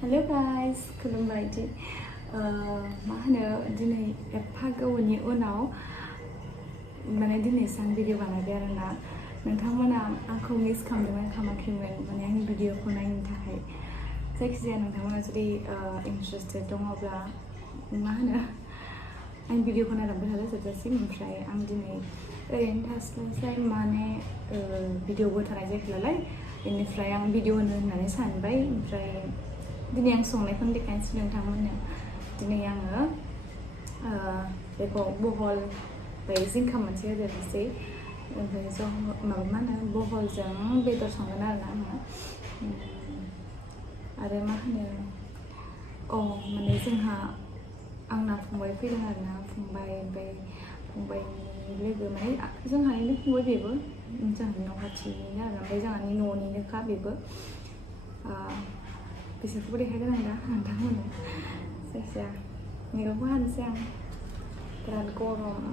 Hello guys, Fongbai मा होनो दिनै एफा गोबावनि उनाव माने दिनै आं भिडिअ बानायबाय आरोना नोंथांमोना आंखौ मिस खालामदोंमोन खालामाखैमोन माने आंनि भिडिअखौ नायनो थाखाय जायखिजाया नोंथांमोना जुदि इन्टारेस्टेड दङब्ला मा होनो आं भिडिअखौ नायलांबाय थादो जोबजासिम ओमफ्राय आं दिनै ओरैनो थास्लायस्लाय माने भिडिअबो थानाय जायाखै नालाय बेनिफ्राय आं भिडिअ होनो होननानै सानबाय ओमफ्राय दिनै आं संनायखौनो देखायनोसै नोंथांमोननो दिनै आङो बेखौ बहल ओमफ्राय जिंखा मोनसे होदेरनोसै ओमफ्राय माबा मा होनो बहलजों बेदर संगोन आरोना आङो आरो मा होनो माने जोंहा आंना फंबाय फैदों आरोना फंबाय ओमफ्राय फंबायनि लोगो माने जोंहानिनो फंबाय बेबो जोंहानि न' खाथिनिनो आरो ओमफ्राय जोंहानि न'निनोखा बेबो बिसोरखौबो देखायगोन आं दा नोंथांमोननो जायखिजाया मैगंखौ हानोसै आं बिराद गरम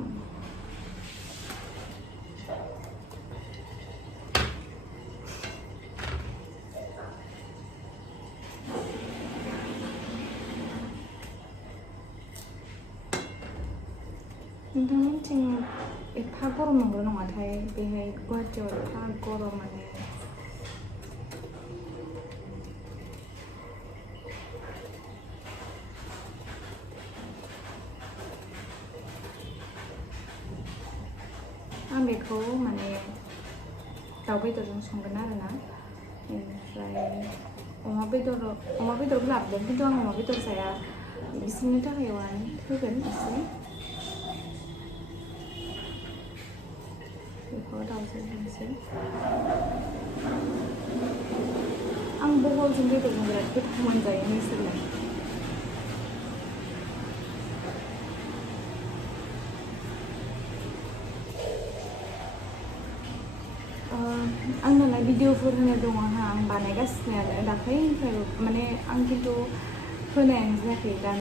नोंथांमोनथिं एफा गरम नंगौ नङाथाय बेहाय गुवाहाटियाव एफा गरम माने आं बेखौ माने दाउ बेदरजों संगोन आरोना ओमफ्राय अमा बेदरखौ लाबोदों खिन्थु आं अमा बेदर जाया बिसोरनि थाखाय होगोन एसे बेखौ दाउजों संसै आं बहलजों बेदरजों बिराद गोथाव मोनजायो नोंसोरलाय आंनालाय भिडिअफोर होनो दङ आंहा आं बानायगासिनो आरो दाख्लैनिफ्राय माने आं खिन्थु होनायानो जायाखै दा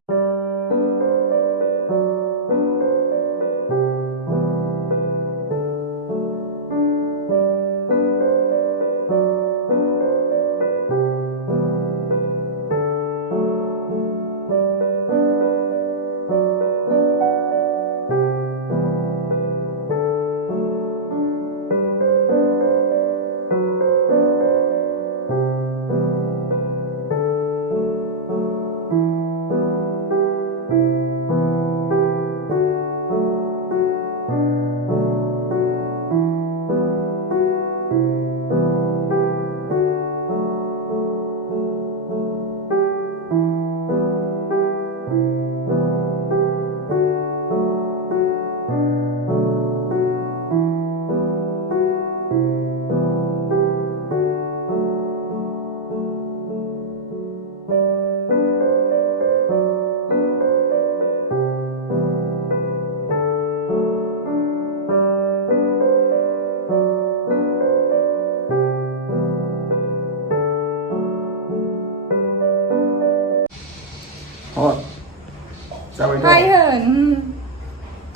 Sampai Hai Hân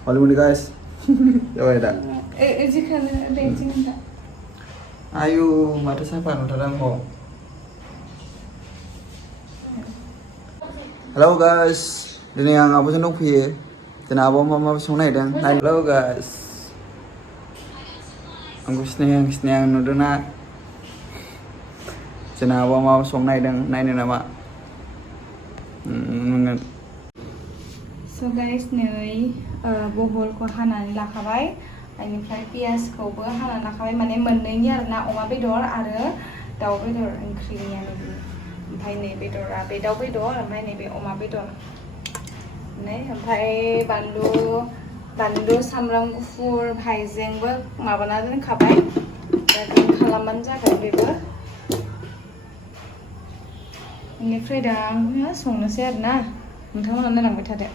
Hollywood guys. Coba ya, jika ada yang cinta Ayo, mata siapa nonton kok? Halo guys, ini yang apa sih nupi? Kenapa mama sungguh dong? Halo guys, aku seneng nonton nak. Kenapa mama sungguh dong? Ini nama. So guys नै बहलखौ हानानै लाखाबाय बेनिफ्राय पियासखौबो हानानै लाखाबाय माने मोननैनि आरोना अमा बेदर आरो दाउ बेदर ओंख्रिनियानो बे ओमफ्राय नै बेदरा बे दाउ बेदर ओमफ्राय नैबे अमा बेदर नै ओमफ्राय बानलु सामब्राम गुफुर हाइजेंबो माबाना दोनखाबाय दा खालामबानो जागोन बेबो बेनिफ्राय दा आङो संनोसै आरोना नोंथांमोना नायलांबाय थादो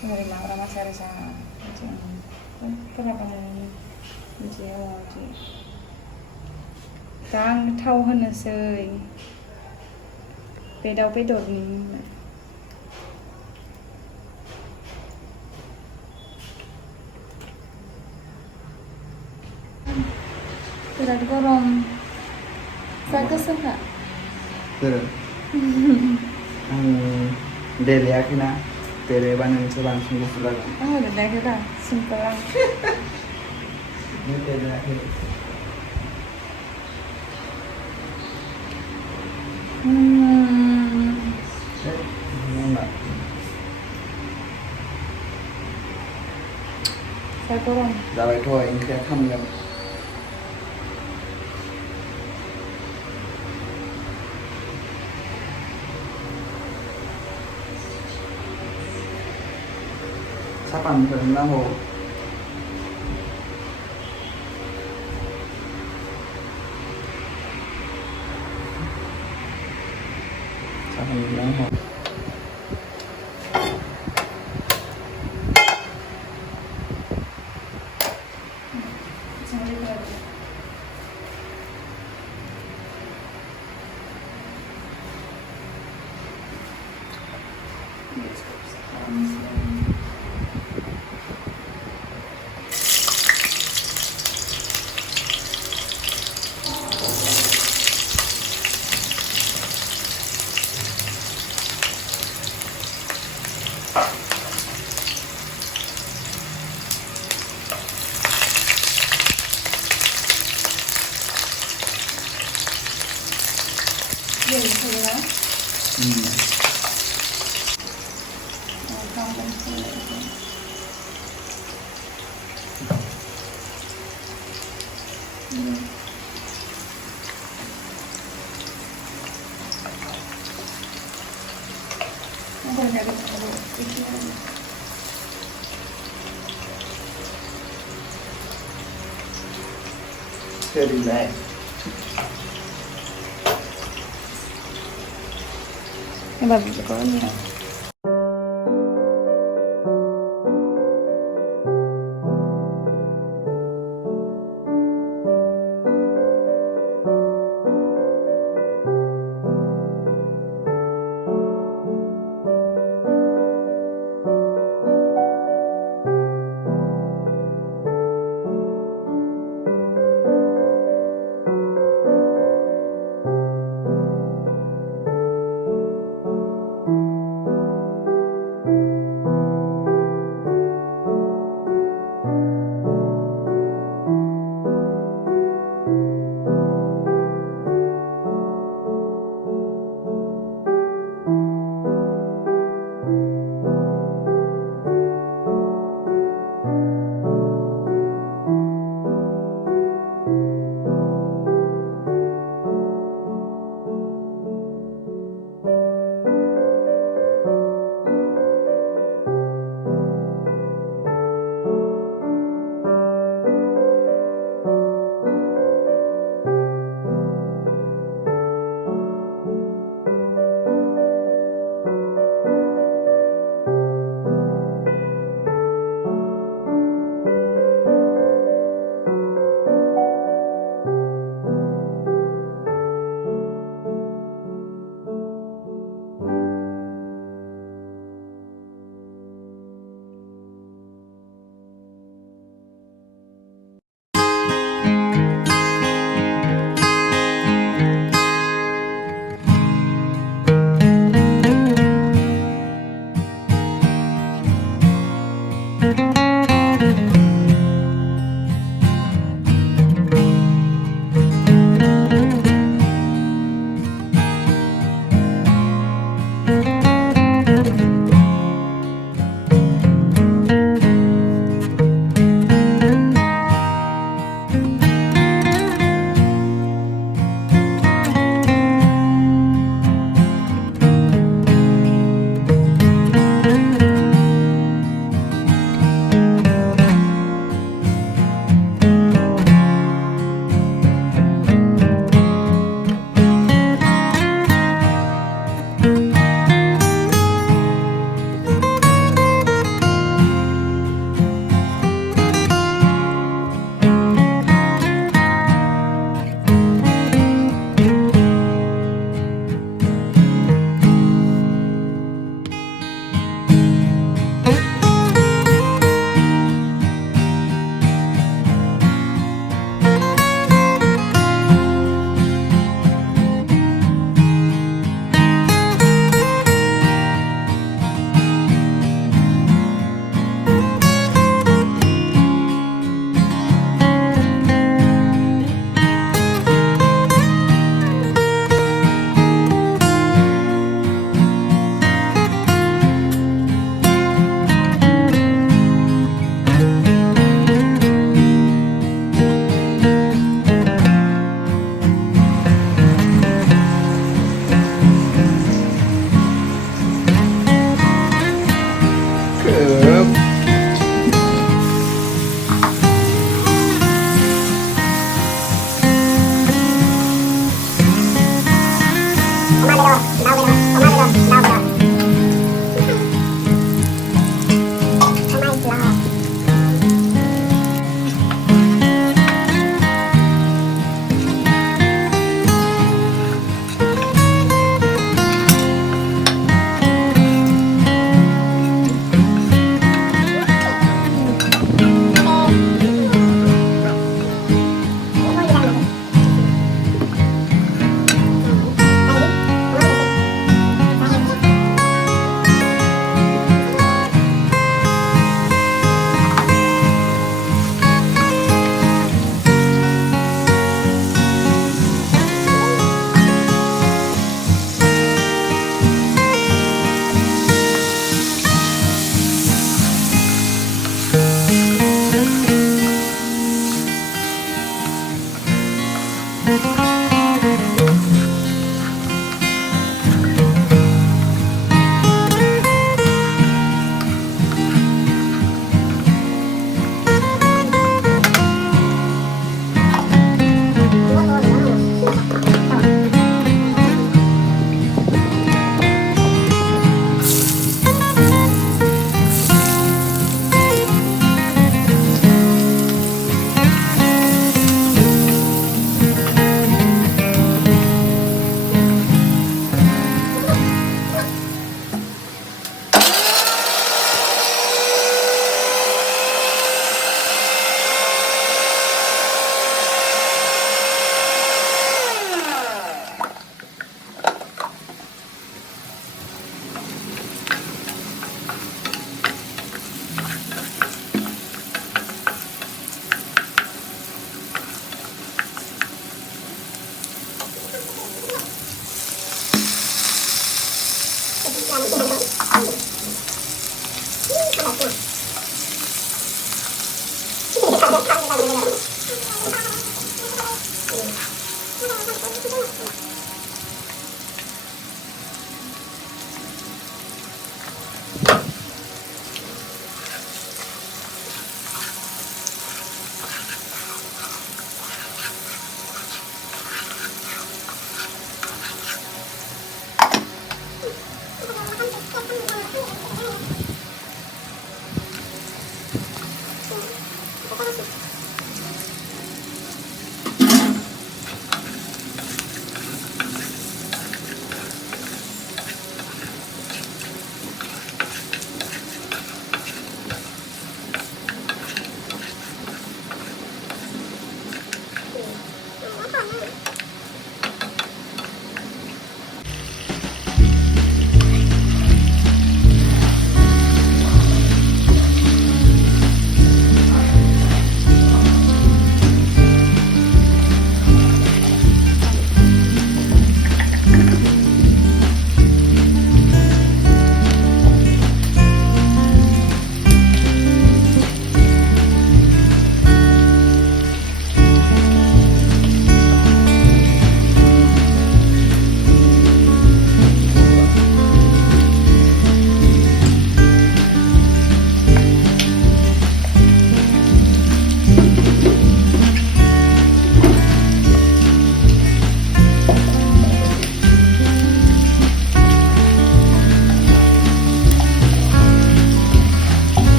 menerima orang masyarakat kenapa बिदि दा आं थाव होनोसै बे दाउ बेदरनि बिराद गरम जा गोसोखा आं देलायाखैना देलायबा नोंसो बांसिन गुसु जागोन आं देलायाखै दा सिम्पोल आं देलायाखै जा गरम जाबायथ' ओंख्रिया खामगोन सापानफोर नांगौ सापान नांगौ Relax. Nhưng mà mình có nhiều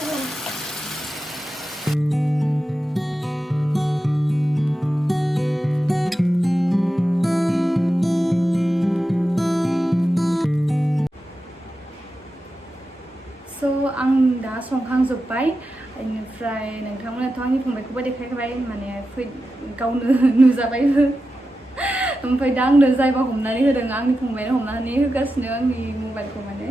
So आं दा संखांजोब्बाय बेनिफ्राय नोंथांमोनाथ' आंनि फंबायखौबो देखायखाबाय माने गावनो नुजाबायबो ओमफ्राय दा आंनो जायबा हमनानै होदों आंनि फंबायानो हमनानै होगासिनो आंनि मबाइलखौ माने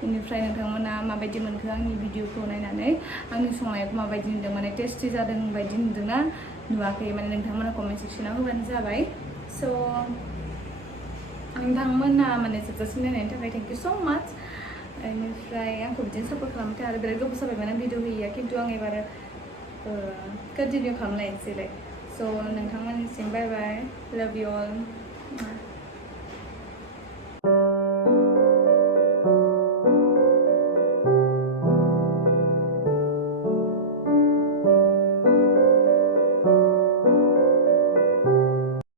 बेनिफ्राय नोंथांमोना माबायदि मोनखो आंनि भिडिअखौ नायनानै आंनि संनायखौ माबायदि नुदों माने टेस्टि जादों बायदि नुदोंना नुवाखै माने नोंथांमोना कमेन्ट सेक्सनाव होबानो जाबाय स' नोंथांमोना माने जोबजासिम नायनायनि थाखाय थेंक इउ स' माच बेनिफ्राय आंखौ बिदिनो सापर्ट खालामबाय आरो बिराद गोबाव जाबायमोन आं भिडिअ होयैया खिन्थु आं एबार कन्टिनिउ खालामलायनोसैलाय स' नोंथांमोननिसिम बाय बाय लाभ इउ अल